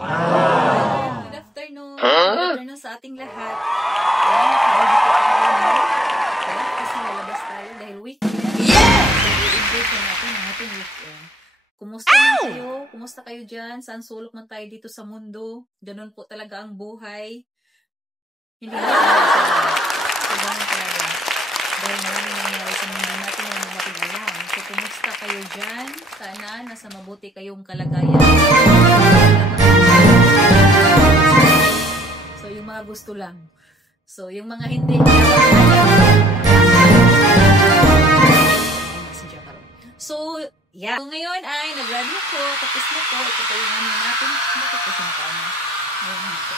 Good afternoon. Good afternoon sa ating lahat. Ayan, nakaready po tayo. Ayan, kasi lalabas tayo dahil weekend. Yeah! I-enjoy po natin ang ating weekend. Kumusta man kayo? Kumusta kayo dyan? Saan sulok man tayo dito sa mundo? Ganun po talaga ang buhay. Hindi na so, ganun talaga. Dahil maraming nangyari sa mundo natin na natin alam. So, kumusta kayo dyan? Sana nasa mabuti kayong kalagayan. So, yung mga gusto lang. So, yung mga hindi. So, yeah. So, ngayon ay nag-ready ako. Tapos na po. Ito po yung ano natin. Bakit kasi nakaano? Ngayon dito.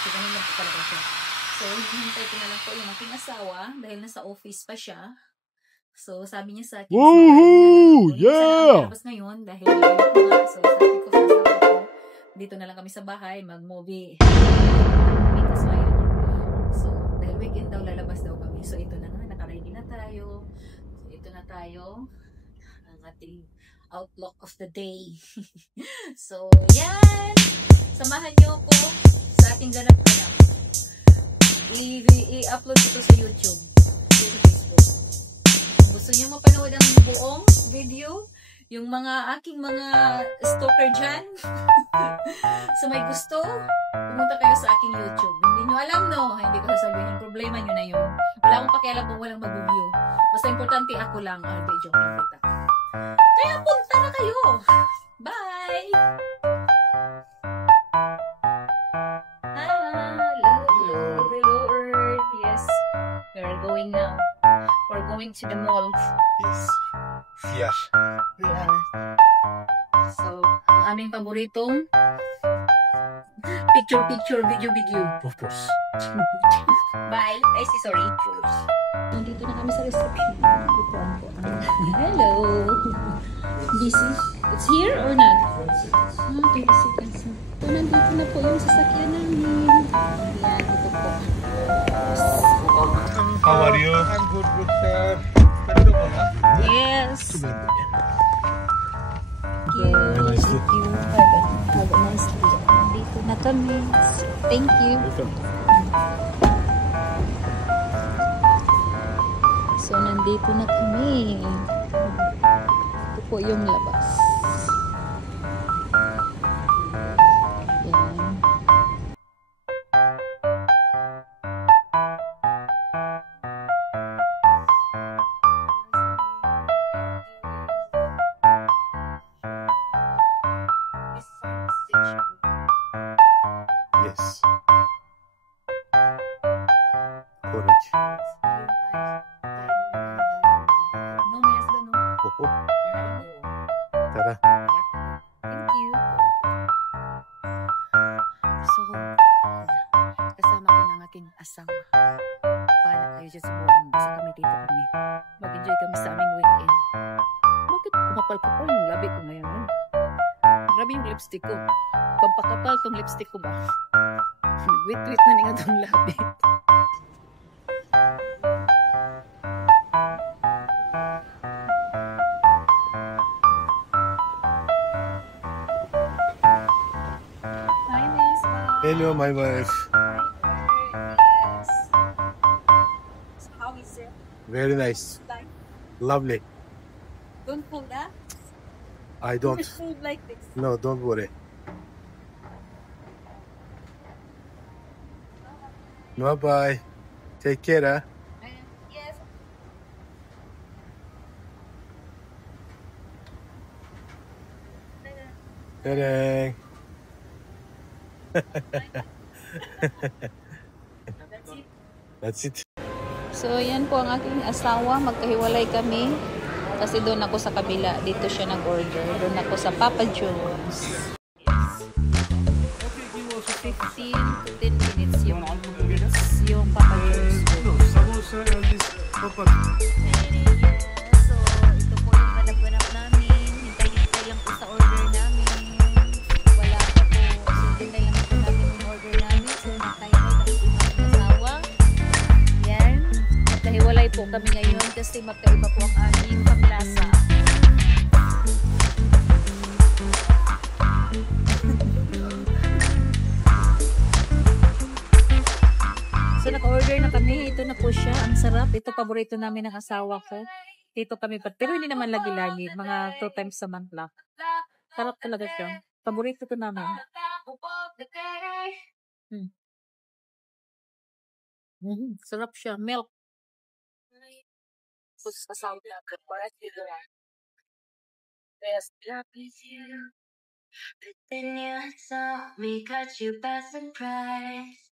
So, ganun lang po talaga siya. So, hintay ko na lang po yung aking asawa. Dahil nasa office pa siya. So, sabi niya sa akin. Woohoo! Yeah! Tapos ngayon, dahil so, sabi ko sa asawa ko, dito na lang kami sa bahay, mag-movie. So, dahil weekend daw, lalabas daw kami. So, ito na nga, nakaready na tayo. So, ito na tayo. Ang ating outlook of the day. So, yan! Samahan niyo ako sa ating ganap anak. I-upload ko to sa YouTube. Sa Facebook. Kung gusto niyo mapanood ang buong video, yung mga aking mga stalker dyan, so may gusto, pumunta kayo sa aking YouTube. Hindi nyo alam, no? Hindi ko sasabihin. Problema nyo na yun. Wala akong pakialam kung walang mag-view. Basta importante ako lang. Hindi, joke lang kita. Kaya punta na kayo. Bye! Hello, Earth. Yes. We're going now. We're going to the mall. Yes. Yes. We are. So, ang aming paboritong picture, video. Of course. Bye. Ay, sorry. Nandito na kami sa reception. Hello. Busy? It's here or not? Okay, kasi. So, nandito na po yung sasakyan namin. Yan, ito po. How are you? I'm good, sir. Yes. Thank you. Nice Thank you. Have a nice day. Nandito na kami. Thank you. So, nandito na kami. Ito po yung labas. Yan. Yes. Correct. No, may asla, no? Opo. Tara. Thank you. So, kasama ko ng aking asawa. Paano kayo dyan sa buhay? Basta kami dito kami. Mag-enjoy kami sa aming weekend. Bakit kumapal-kapal yung labi ko ngayon? Grabe yung lipstick ko. Pampakapal tong lipstick ko ba? Nag-wit-wit na nga tong labi. Hi, Miss. Hello, my wife. Yes. So how is it? Very nice. Like, Lovely. don't pull that. I don't. Food like this. No, don't worry. Bye-bye. Take care, huh? Yes. Tereng. That's it. That's it. So, yan po ang aking asawa. Magkahiwalay kami. Kasi doon ako sa kabila. Dito siya nag-order. Doon ako sa Papa John's. Yes. 15 to 10 minutes yung Papa John's. Samosa and this papa. Yes. So, ito po yung ganap-ganap namin. Hintay-hintay lang po sa order namin. Wala pa po. So, hintay lang po namin yung order namin. So, magkahiwalay kami po ng asawa. Yan. Magkahiwalay po kami ngayon kasi magkaiba po ang aming panglasa. na po siya. Ang sarap. Ito paborito namin ng asawa ko. Dito kami pero hindi naman lagi-lagi. Mga 2 times a month lang. Sarap talaga siya. Paborito ko namin. Sarap siya. Milk. Tapos asawa natin. Para sila. Best. Then you saw me catch you by surprise.